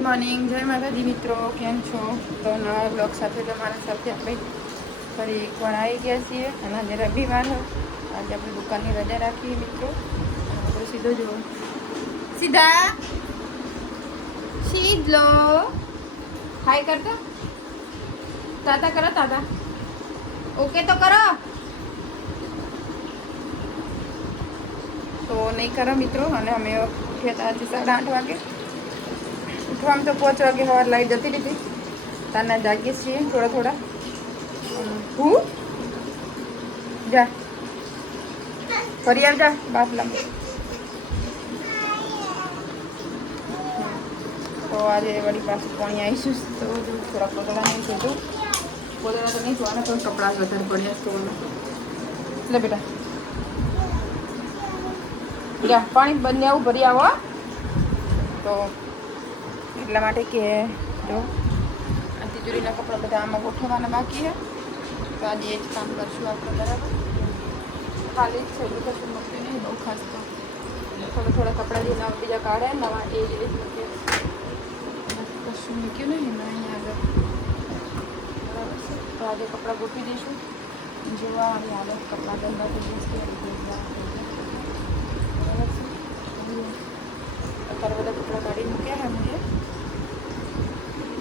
Good morning, જય માતાજી મિત્રો, કેમ છો? તો નવા બ્લોગ સાથે તમારા સાથે આપણે ફરી એકવાર આવી ગયા છીએ અને આજે રવિવાર આજે આપણે દુકાનની રજા રાખીએ મિત્રો. આપણે સીધો જો સીધા સીધલો હાય કરતો તાતા કરો, તાતા ઓકે તો કરો. તો નહીં કરો મિત્રો. અને અમે ઉઠ્યા હતા આજે 8:30 વાગે. ઉઠવામાં તો 5 વાગે સવાર લાઈટ જતી હતી. તાના જાગીએ છીએ થોડા હું જા ફરી આવજા બાફલામાં. તો આજે વળી પાછું પાણી આવીશું. તો થોડા પોતળા નહીં શોધું. પોતળા તો નહીં ધોવાના, પણ કપડાં વધારે પડ્યા ધોવાના. એટલે બેટા જા પાણી બંને આવું ભરી આવો. તો એટલા માટે કે જો તિજોરીના કપડાં બધા આમાં ગોઠવવાના બાકી છે. તો આજે એ જ કામ કરશું આપણે બરાબર. ખાલી જ છે, બધું કશું મૂક્યું નહીં બહુ ખાસ. તો થોડા કપડાં જે નવા બીજા કાઢે નવા એ જ મૂક્યું, કશું મૂક્યું નહીં એમાં અહીંયા આગળ બરાબર છે. તો આજે કપડાં ગોઠવી દઈશું. જોવા આવી હાલત કપડાં ગંદા થઈ જશે બરાબર છે. અત્યારે બધા કપડાં કાઢી મૂક્યા અમે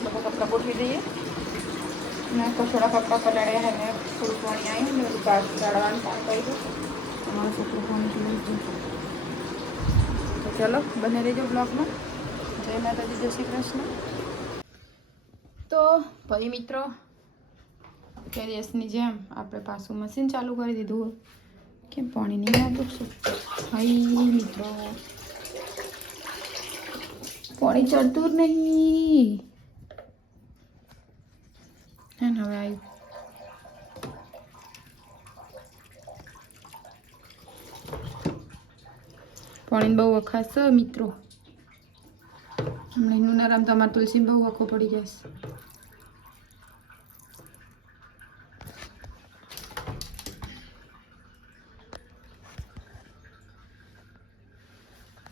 બધા કપડાં ગોઠવી દઈએ. મેં તો થોડા કપડાં પલાળ્યા હે. મેં થોડું પાણી આવ્યું ને બધું કાઢવાનું કામ કર્યું. અમારું છોકરું પાણી લઈ ગયું. તો ચલો બને રહેજો બ્લોગમાં. જય માતાજી, જય શ્રી કૃષ્ણ. તો ભાઈ મિત્રો, કે દિવસની જેમ આપણે પાછું મશીન ચાલુ કરી દીધું. કેમ પાણી નહીં આવતું શું? ભાઈ મિત્રો પાણી ચડતું જ નહીં. હે ને હવે આવ્યું. પાણી બહુ વખાસ છે મિત્રો. હમણાં એનું નરમ તમારે તુલસી બહુ વખો પડી જશે.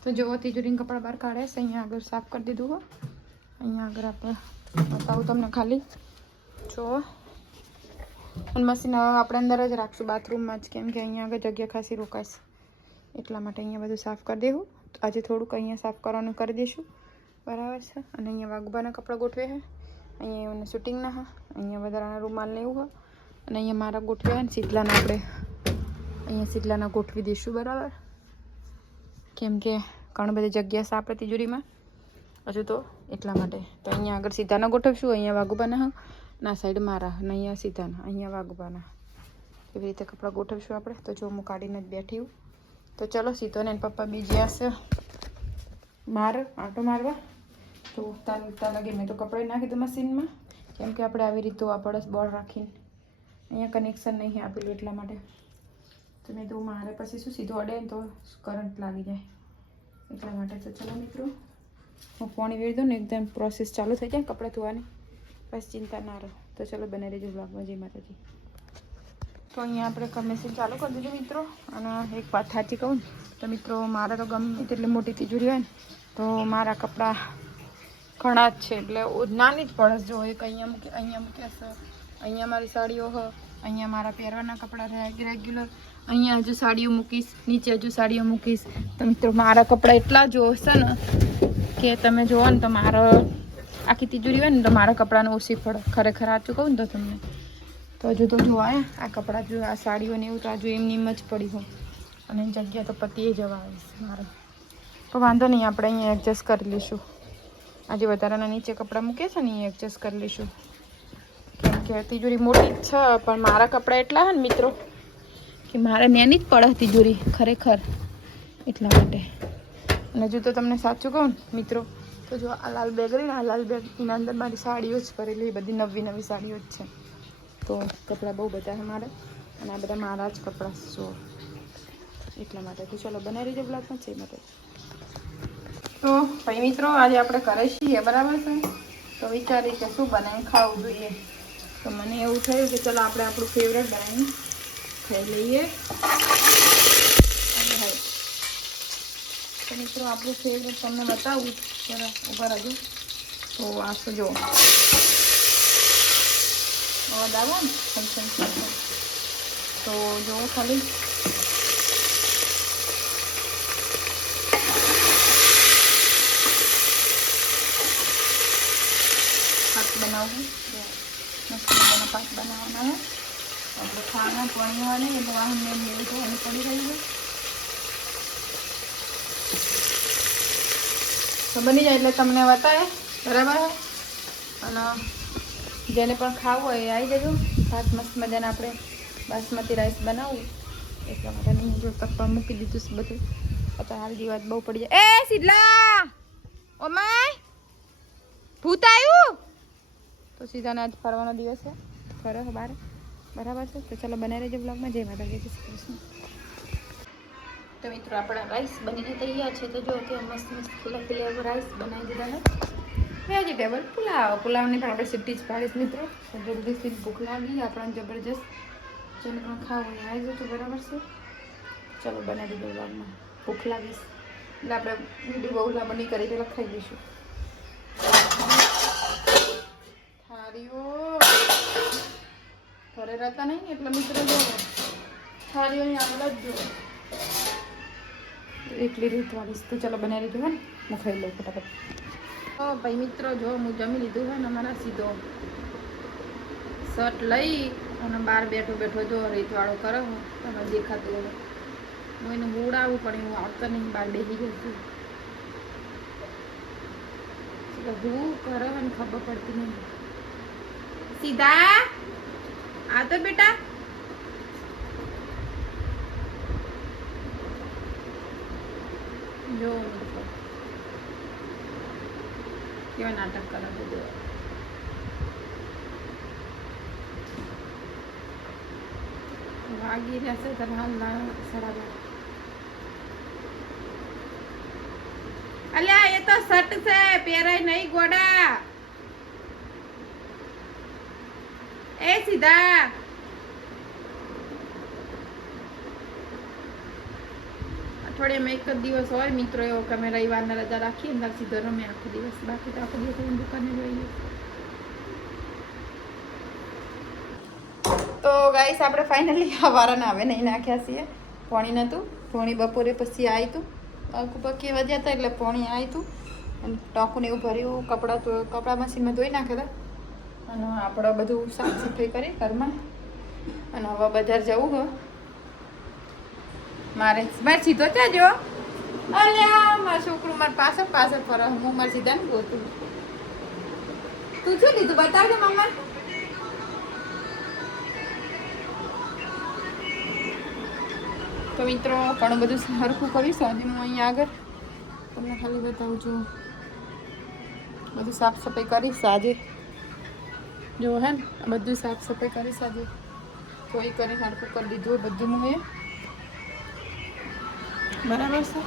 તો જો તિજોરીના કપડાં બહાર કાઢે છે. અહીંયા આગળ સાફ કરી દીધું હો. અહીંયા આગળ આપણે બતાવું તમને ખાલી જો. અને મશીન હવે આપણે અંદર જ રાખશું બાથરૂમમાં જ, કેમ કે અહીંયા આગળ જગ્યા ખાસી રોકાશે. એટલા માટે અહીંયા બધું સાફ કરી દેવું. આજે થોડુંક અહીંયા સાફ કરવાનું કરી દઈશું બરાબર છે. અને અહીંયા વાગબાના કપડાં ગોઠવે છે. અહીંયા એમને શૂટિંગના હા, અહીંયા વધારાના રૂમાલ ને એવું હોય. અને અહીંયા મારા ગોઠવ્યા ને શીતલાના આપણે અહીંયા શીતલાના ગોઠવી દઈશું બરાબર. કેમ કે ઘણી બધી જગ્યા છે આપણે તિજોરીમાં હજુ તો એટલા માટે. તો અહીંયા આગળ સીધાના ગોઠવશું. અહીંયા વાગુબાના હા, ના સાઈડ મારા અને અહીંયા સીધાના, અહીંયા વાગુબાના. એવી રીતે કપડાં ગોઠવશું આપણે. તો જો હું કાઢીને જ બેઠી હું. તો ચલો સીધો ને પપ્પા બીજી હશે આંટો મારવા. તો ત્યાં લગી મેં તો કપડાં નાખી દીધું મશીનમાં. કેમ કે આપણે આવી રીતે આ પડસ બોર્ડ રાખીને અહીંયા કનેક્શન નહીં આપેલું એટલા માટે. તો મેં તો મારે પછી શું સીધું અડે ને તો કરંટ લાગી જાય એટલા માટે. તો ચલો મિત્રો હું પાણી વેરી દઉં ને એકદમ પ્રોસેસ ચાલુ થઈ જાય કપડાં ધોવાની, બસ ચિંતા ના રહો. તો ચલો બને રહેજો બ્લોગમાં. જય માતાજી. તો અહીંયા આપણે મશીન ચાલુ કરી દીધું મિત્રો. અને એક વાત સાચી કહું તો મિત્રો, મારે તો ગમે તેટલી મોટી તિજોરી હોય ને તો મારા કપડાં ઘણા જ છે. એટલે નાની જ પડે. જો એક અહીંયા મૂક્યા છે, અહીંયા મારી સાડીઓ હ, અહીંયા મારા પહેરવાના કપડાં રેગ્યુલર, અહીંયા હજુ સાડીઓ મૂકીશ, નીચે હજુ સાડીઓ મૂકીશ. તો મિત્રો મારા કપડાં એટલા જોશે ને કે તમે જુઓ ને તો મારો આખી તિજોરી હોય ને તો મારા કપડાને ઓછી પડે. ખરેખર સાચું કહું ને તો તમને. તો હજુ તો જોવા આ કપડાં જો આ સાડીઓ ને એવું તો હજુ એમની જ પડી હોય. અને જગ્યા તો પતિએ જવા આવીશ મારે. તો વાંધો નહીં, આપણે અહીંયા એડજસ્ટ કરી લઈશું. આજે વધારાના નીચે કપડાં મૂકે છે ને એ એડજસ્ટ કરી લઈશું. કેમ કે તિજોરી મોટી જ છે પણ મારા કપડાં એટલા હે ને મિત્રો કે મારે નાની જ પડે તિજોરી ખરેખર એટલા માટે. અને જો તો તમને સાચું કહું મિત્રો તો જો આ લાલ બેગ રહી ને, આ લાલ બેગ એના અંદર મારી સાડીઓ જ ભરેલી, બધી નવી સાડીઓ જ છે. તો કપડાં બહુ બધા છે મારે. અને આ બધા મારા જ કપડાં જો એટલા માટે. તો ચલો બનાવી રહીજો બ્લોગમાં. છે માટે તો ભાઈ મિત્રો આજે આપણે કરે છીએ બરાબર છે. તો વિચારી કે શું બનાવી ખાવું જોઈએ. તો મને એવું થયું કે ચલો આપણે આપણું ફેવરેટ બનાવીને ખાઈ લઈએ. તો મિત્રો આપણું ફેવરેટ તમને બતાવું જરા ઉભા રહેજો. તો આ શું જો દાવા ને તો જો ખાલી પાક બનાવું મસ્ત મજાના પાક બનાવવાના હોય આપણે ખાના પાણી વાળે એટલે વાહન મેં લેવું ધોવાનું પડી રહ્યું છે તો બની જાય એટલે તમને બતાવે બરાબર અને જેને પણ ખાવું હોય એ આવી જજો ભાત મસ્ત મજાના આપણે બાસમતી રાઈસ બનાવવું એટલા માટે નહીં જો તપવા મૂકી દીધું છે બધું અત્યારે હાલની વાત બહુ પડી જાય એ સીધલા ઓમાય ભૂત આવ્યું તો સીધાને આજ ફરવાનો દિવસ છે ફરો બાર બરાબર છે તો ચાલો બનાવી રહેજો બ્લોગમાં જય માતાજી જય શ્રી કૃષ્ણ તો મિત્રો આપણા રાઈસ બનીને તૈયાર છે તો જો કે મસ્ત મસ્ત ખુલ્લા ખુલ્લા રાઈસ બનાવી દીધા છે વેજીટેબલ પુલાવની પણ આપણે સીટી જ પાડીશ મિત્રો જબરદસ્તી ભૂખ લાગી આપણને જબરજસ્ત જેને પણ ખાવું હોય આવી જતું બરાબર છે ચલો બનાવી દીધો બ્લોગમાં ભૂખ લાગીશ એટલે આપણે વિડીયો બહુ લાંબો નહીં કરી પેલા ખાઈ લઈશું થાળીઓ ઘરે રહેતા નહીં એટલે મિત્રો જો થાળીઓની આગળ જ જો એટલી રીત વાળીશ તો ચલો બનાવી લીધું હોય ને હું ખાઈ લઉં ફટાફટ ભાઈ મિત્રો જો હું જમી લીધું હોય ને અમારા સીધો શર્ટ લઈ અને બહાર બેઠો બેઠો જો રીતવાળો કરો તમે દેખાતું હોય હું એને ઉડાવું પણ હું આવતો નહીં બહાર બેસી ગઈ છું હું કરે ને ખબર પડતી નહીં સીધા આ તો બેટા જો કેવા નાટક કરે બધું વાગી રહેશે તો હાલ સડા અલ્યા એ તો શર્ટ છે પહેરાય નહીં ગોડા એ સીધા અઠવાડિયામાં એક જ દિવસ હોય મિત્રો એવો કે અમે રવિવારના રજા રાખીએ અંદર સીધો રમે આખો દિવસ બાકી તો આખો દિવસ દુકાને જઈએ તો ગાઈસ આપણે ફાઇનલી આ વારાના હવે નહીં નાખ્યા છીએ પોણી નહોતું પોણી બપોરે પછી આવ્યું હતું પકી વધ્યા હતા એટલે પોણી આવ્યું હતું અને ટાંકુને એવું ભર્યું કપડાં મશીનમાં ધોઈ નાખ્યા હતા અને આપણે બધું સાફ સફાઈ કરી ઘરમાં અને હવે બજાર જવું હોય મારે સીધો ત્યાં જો અલ્યા મારા છોકરું મારા પાછળ ફરે હું મારે સીધા ને ગોતું તું શું લીધું બતાવજો મમ્મા તો મિત્રો ઘણું બધું સરખું કરીશ આજે હું અહીંયા આગળ તમને ખાલી બતાવું છું બધું સાફ સફાઈ કરીશ આજે જો હે ને બધું સાફ સફાઈ કરીશ આજે કોઈ કરી સરખું કરી દીધું બધું હું એ બરાબર છે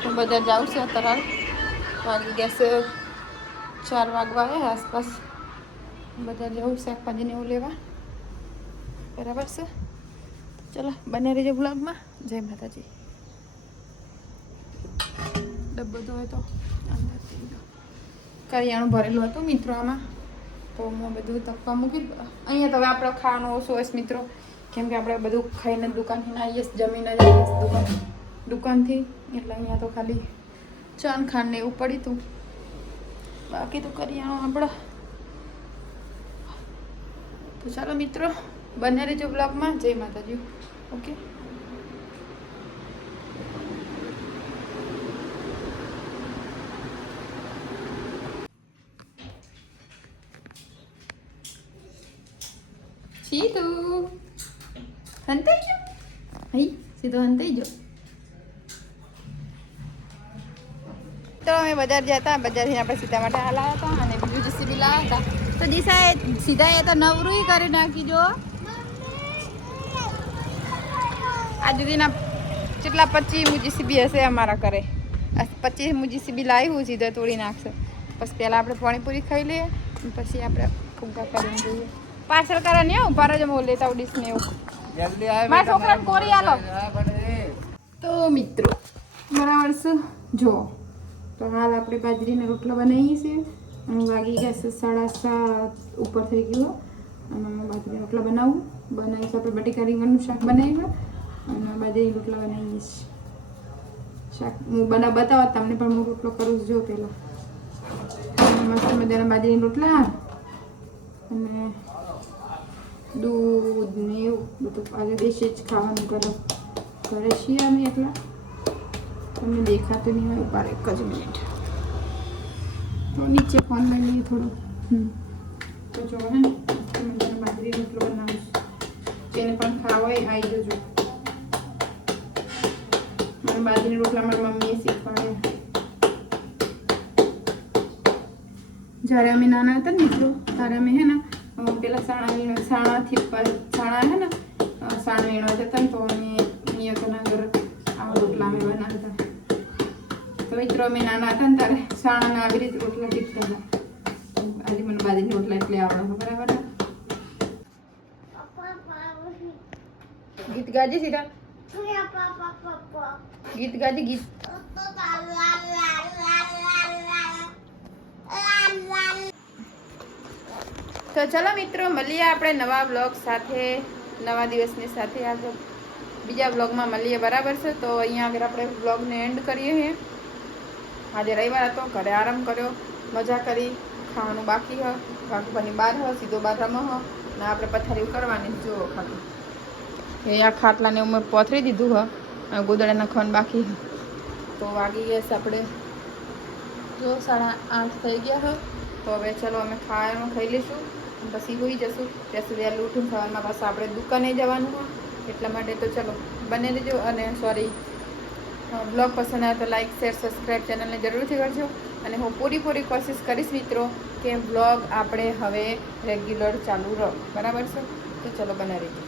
તો બજાર જાઉં છે અત્યારે વાગી ગયા છે 4 વાગવા આવે આસપાસ બજાર જવું શાકભાજીને એવું લેવા બરાબર છે ચલો બને રહેજો બ્લોગમાં જય માતાજી ડબ્બો તો હોય તો અંદર કરિયાણું ભરેલું હતું મિત્રો આમાં તો હું બધું તપવા મૂકી અહીંયા તો હવે આપણે ખાવાનું ઓછો હોય મિત્રો કેમ કે આપણે બધું ખાઈને દુકાનથી આવીએ જમીને આવીએ દુકાનથી એટલે અહીંયા તો ખાલી ચાન ખાંડ ને એવું પડી હતું બાકી તો કરિયાણું આપણે તો ચાલો મિત્રો બને રહેજો બ્લોગમાં જય માતાજી ઓકે સીધું હંતાઈ ગયો હઈ સીધો હંતાઈ ગયો તો અમે બજાર ગયા હતા બજારથી આપણે સીધા માટે લાવ્યા હતા અને બીજું જીસીબી લાવ્યા હતા તો દિશાએ સીધા એ તો નવરું કરી નાખી જો આજ સુધીના કેટલા 25 જીસીબી હશે અમારા ઘરે 25 જીસીબી લાવ્યું સીધો તોડી નાખશે પછી પહેલાં આપણે પાણીપુરી ખાઈ લઈએ પછી આપણે ફુગ્ગા કરીને જોઈએ પાર્સલ કરવા નહીં આવું પાર જ હું લેતા ઉડીશ ને એવું મારા છોકરાને કોરી આલો તો મિત્રો બરાબર છે જો તો હાલ આપણે બાજરીનો રોટલો બનાવીએ છીએ વાગી ગયા છે 7:30 ઉપર થઈ ગયું. અને અમે બાજરી રોટલા બનાવીશું. આપણે બટેકા રીંગણનું શાક બનાવ્યું અને બાજરી રોટલા બનાવીએ છીએ. શાક હું બતાવવા તમને, પણ હું રોટલો કરું જો પહેલાં. મસ્ત મજાના બાજરી રોટલા અને દૂધ ને એવું બધું. આજે દેશી જ ખાવાનું ઘરે છીએ અમે, એટલા તમને દેખાતું નહીં હોય. ઉપર એક જ મિનિટ તો નીચે ફોન લઈ લઈએ થોડું. તો જો હે ને બાજરી રોટલો બનાવીશ. જેને પણ ખાવો હોય આવી જજો. મને બાજરી રોટલા મારી મમ્મીએ શીખવાડ્યા. જ્યારે અમે નાના હતા ને મિત્રો, ત્યારે અમે હે ને પેલા સાણા હે ને સાણ વીણવા જતા ને, તો અમે નિયતના ઘર આવા રોટલા અમે બનાવતા. તો મિત્રો અમે નાના હતા ને ત્યારે સાણાના આવી રીતે રોટલા શીખતા હતા. આજે મને બાજરી રોટલા એટલે આવડે. બરાબર. ગીત ગાજે સીધા. ગીત ગાજે ગીત. તો ચલો મિત્રો, મળીએ આપણે નવા બ્લોગ સાથે, નવા દિવસની સાથે. આગળ બીજા બ્લોગમાં મળીએ. બરાબર છે. તો અહીંયા આગળ આપણે બ્લોગને એન્ડ કરીએ છીએ. આજે રવિવાર હતો, ઘરે આરામ કર્યો, મજા કરી. ખાવાનું બાકી હ, વાઘભાની બાર હ, સીધો બાર રમ હ ને આપણે પથારી કરવાની જુઓ ખાલી. એ આ ખાટલાને મેં પથરી દીધું હ, ગોદડા નાખવાનું બાકી હ. તો વાગી ગયા છે આપણે જો 8:30 થઈ ગયા હ. તો હવે ચલો અમે ખાવાનું ખાઈ લઈશું, પછી હોઈ જશું. ત્યાં સુધી વહેલું ઉઠીને સવારમાં પાછા આપણે દુકાને જવાનું હોય, એટલા માટે. તો ચલો બને રહેજો. અને સોરી, બ્લોગ પસંદ આવે તો લાઈક, શેર, સબસ્ક્રાઈબ ચેનલને જરૂરથી કરજો. અને હું પૂરી કોશિશ કરીશ મિત્રો કે બ્લોગ આપણે હવે રેગ્યુલર ચાલુ રહો. બરાબર છે. તો ચલો બને રહેજો.